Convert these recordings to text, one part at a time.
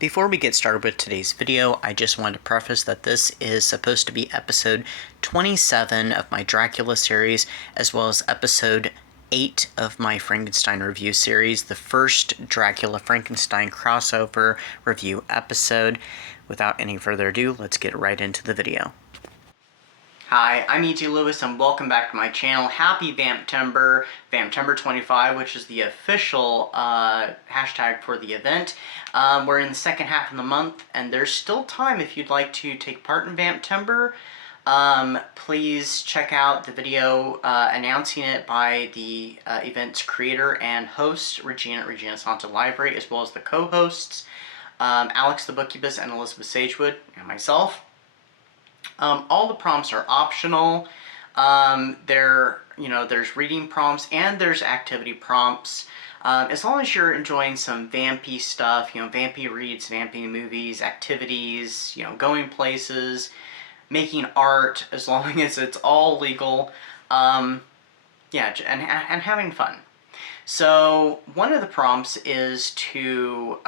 Before we get started with today's video, I just wanted to preface that this is supposed to be episode 27 of my Dracula series, as well as episode 8 of my Frankenstein review series, the first Dracula Frankenstein crossover review episode. Without any further ado, let's get right into the video. Hi, I'm E.T. Lewis and welcome back to my channel. Happy Vamptember, Vamptember25, which is the official hashtag for the event. We're in the second half of the month and there's still time if you'd like to take part in Vamptember. Please check out the video announcing it by the event's creator and host, Regina at Regina Santa Library, as well as the co-hosts, Alex the Bookkeepus and Elizabeth Sagewood, and myself. All the prompts are optional. There's reading prompts and there's activity prompts. As long as you're enjoying some vampy stuff, vampy reads, vampy movies, activities, going places, making art, as long as it's all legal, and having fun. So one of the prompts is to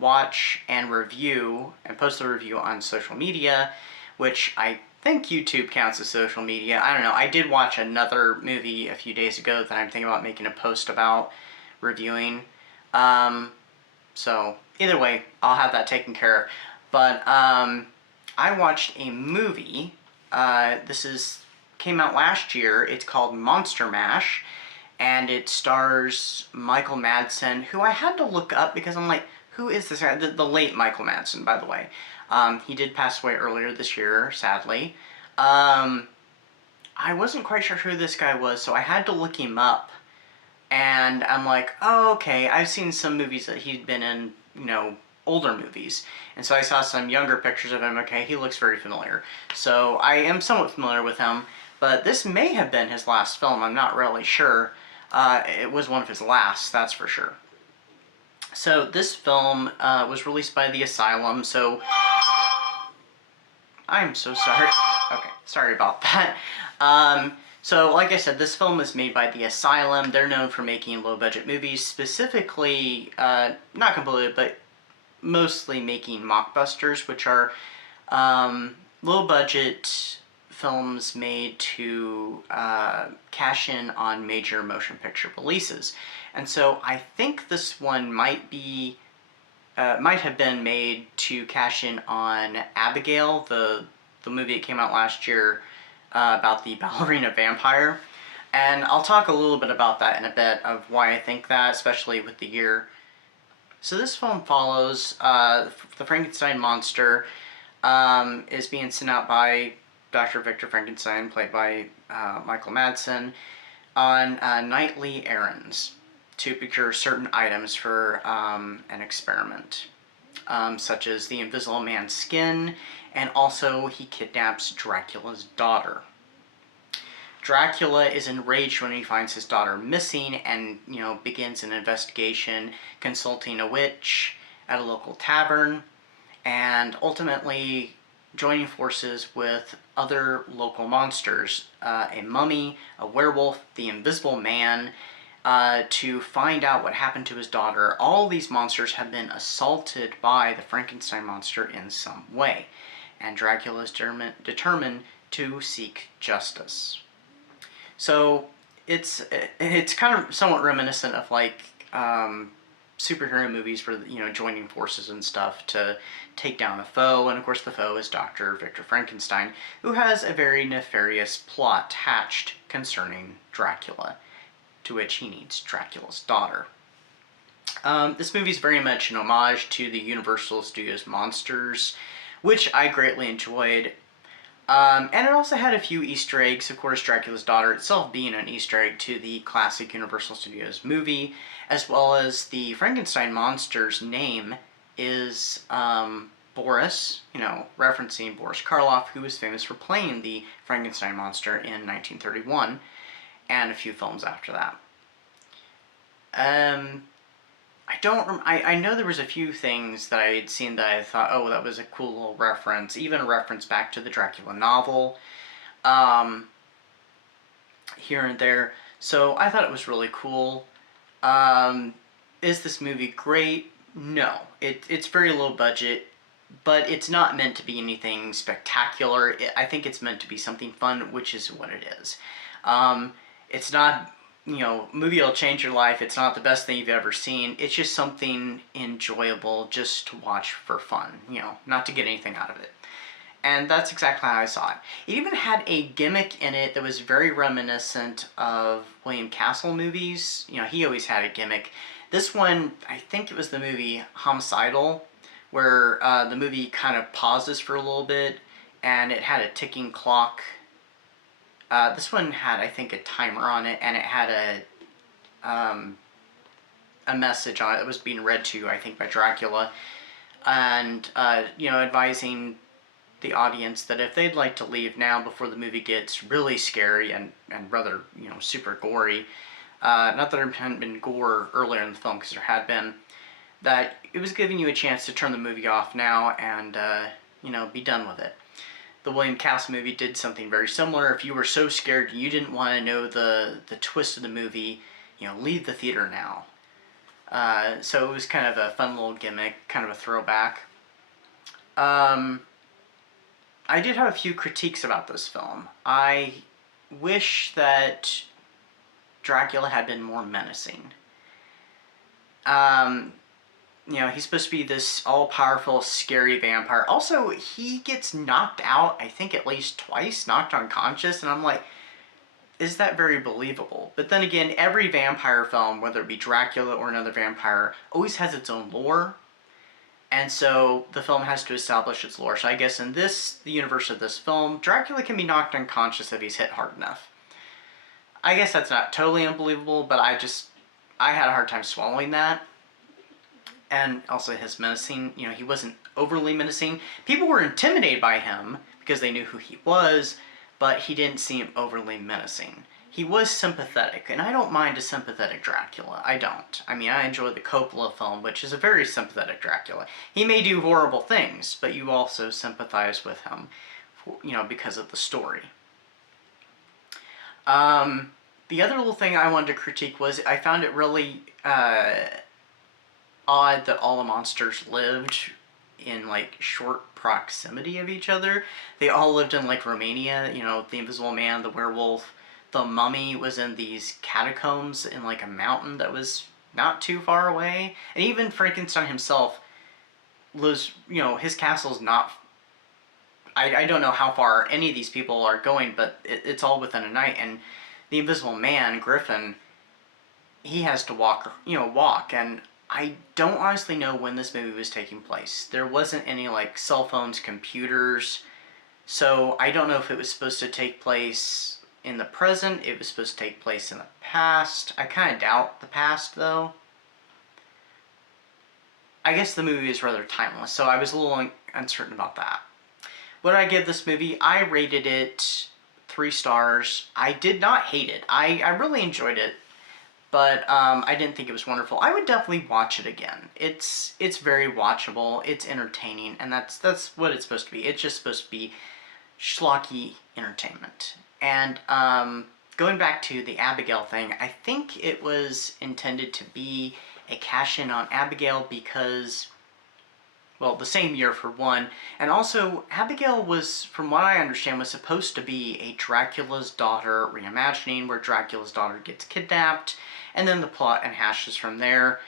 watch and review and post a review on social media, which I think YouTube counts as social media. I don't know. I did watch another movie a few days ago that I'm thinking about making a post about reviewing. So either way, I'll have that taken care of. But I watched a movie. Came out last year. It's called Monster Mash. And it stars Michael Madsen, who I had to look up because I'm like, who is this guy? The late Michael Madsen, by the way. He did pass away earlier this year, sadly. I wasn't quite sure who this guy was, so I had to look him up. And I'm like, oh, okay, I've seen some movies that he'd been in, older movies. And so I saw some younger pictures of him. Okay, he looks very familiar. So I am somewhat familiar with him, but this may have been his last film. I'm not really sure. It was one of his last, that's for sure. So this film was released by the Asylum, so I'm so sorry. Okay, sorry about that. So like I said, this film was made by the Asylum. They're known for making low-budget movies, specifically, not completely, but mostly making mockbusters, which are low-budget films made to cash in on major motion picture releases. And so I think this one might have been made to cash in on Abigail, the movie that came out last year about the ballerina vampire. And I'll talk a little bit about that in a bit, of why I think that, especially with the year. So this film follows the Frankenstein monster is being sent out by Dr. Victor Frankenstein, played by Michael Madsen, on nightly errands to procure certain items for an experiment, such as the Invisible Man's skin, and also he kidnaps Dracula's daughter. Dracula is enraged when he finds his daughter missing and, begins an investigation, consulting a witch at a local tavern, and ultimately joining forces with other local monsters, a mummy, a werewolf, the Invisible Man, to find out what happened to his daughter. All these monsters have been assaulted by the Frankenstein monster in some way, and Dracula is determined to seek justice. So it's kind of somewhat reminiscent of like superhero movies where, joining forces and stuff to take down the foe, and of course the foe is Dr. Victor Frankenstein, who has a very nefarious plot hatched concerning Dracula, to which he needs Dracula's daughter. This movie is very much an homage to the Universal Studios Monsters, which I greatly enjoyed. And it also had a few Easter eggs, of course Dracula's daughter itself being an Easter egg to the classic Universal Studios movie, as well as the Frankenstein monster's name is Boris, referencing Boris Karloff, who was famous for playing the Frankenstein monster in 1931, and a few films after that. I know there was a few things that I had seen that I thought, oh, that was a cool little reference, even a reference back to the Dracula novel, here and there, so I thought it was really cool. Is this movie great? No, it's very low budget, but it's not meant to be anything spectacular. I think it's meant to be something fun, which is what it is. It's not, movie will change your life. It's not the best thing you've ever seen. It's just something enjoyable just to watch for fun, not to get anything out of it. And that's exactly how I saw it. It even had a gimmick in it that was very reminiscent of William Castle movies. He always had a gimmick. This one, I think it was the movie Homicidal, where the movie kind of pauses for a little bit, and it had a ticking clock. This one had, I think, a timer on it, and it had a message on it that was being read to, I think, by Dracula, and advising the audience that if they'd like to leave now before the movie gets really scary and rather, super gory, not that there hadn't been gore earlier in the film, because there had been, that it was giving you a chance to turn the movie off now and, be done with it. The William Castle movie did something very similar. If you were so scared you didn't want to know the twist of the movie, leave the theater now. So it was kind of a fun little gimmick, kind of a throwback. I did have a few critiques about this film. I wish that Dracula had been more menacing. He's supposed to be this all-powerful, scary vampire. Also, he gets knocked out, I think at least twice, knocked unconscious, and I'm like, is that very believable? But then again, every vampire film, whether it be Dracula or another vampire, always has its own lore. And so the film has to establish its lore. So I guess in the universe of this film, Dracula can be knocked unconscious if he's hit hard enough. I guess that's not totally unbelievable, but I had a hard time swallowing that. And also his menacing, he wasn't overly menacing. People were intimidated by him because they knew who he was, but he didn't seem overly menacing. He was sympathetic, and I don't mind a sympathetic Dracula. I don't. I mean, I enjoy the Coppola film, which is a very sympathetic Dracula. He may do horrible things, but you also sympathize with him, because of the story. The other little thing I wanted to critique was I found it really odd that all the monsters lived in, short proximity of each other. They all lived in, Romania, the Invisible Man, the werewolf. The mummy was in these catacombs in, a mountain that was not too far away. And even Frankenstein himself lives, his castle's not... I don't know how far any of these people are going, but it's all within a night. And the Invisible Man, Griffin, he has to walk, and I don't honestly know when this movie was taking place. There wasn't any, cell phones, computers, so I don't know if it was supposed to take place in the present, it was supposed to take place in the past. I kind of doubt the past, though. I guess the movie is rather timeless, so I was a little uncertain about that. What did I give this movie? I rated it 3 stars. I did not hate it. I really enjoyed it, but I didn't think it was wonderful. I would definitely watch it again. It's very watchable, it's entertaining, and that's what it's supposed to be. It's just supposed to be schlocky entertainment. And going back to the Abigail thing, I think it was intended to be a cash-in on Abigail because, well, the same year for one, and also Abigail was, from what I understand, was supposed to be a Dracula's daughter reimagining where Dracula's daughter gets kidnapped, and then the plot and hashes from there.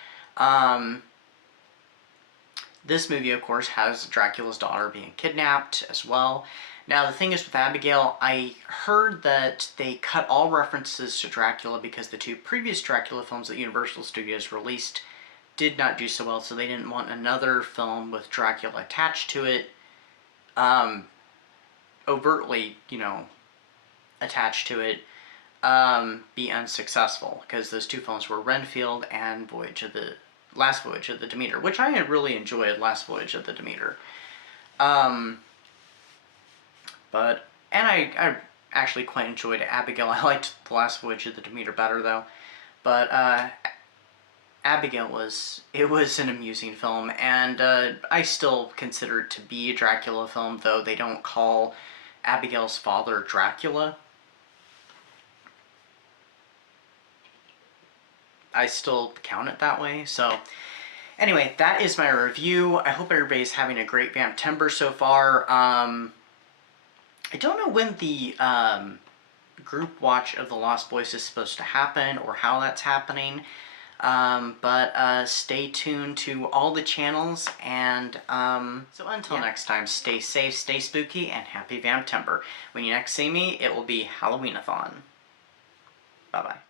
This movie, of course, has Dracula's daughter being kidnapped as well. Now, the thing is with Abigail, I heard that they cut all references to Dracula because the 2 previous Dracula films that Universal Studios released did not do so well, so they didn't want another film with Dracula attached to it, overtly, attached to it, be unsuccessful, because those 2 films were Renfield and Last Voyage of the Demeter, which I really enjoyed, Last Voyage of the Demeter. I actually quite enjoyed Abigail. I liked The Last Voyage of the Demeter better, though. But Abigail was an amusing film, and I still consider it to be a Dracula film, though they don't call Abigail's father Dracula. I still count it that way, so Anyway, that is my review. I hope everybody's having a great Vamptember so far. I don't know when the group watch of the Lost Boys is supposed to happen or how that's happening. But stay tuned to all the channels, and so until next time, stay safe, stay spooky, and happy Vamptember. When you next see me, it will be Halloween-a-thon. Bye-bye.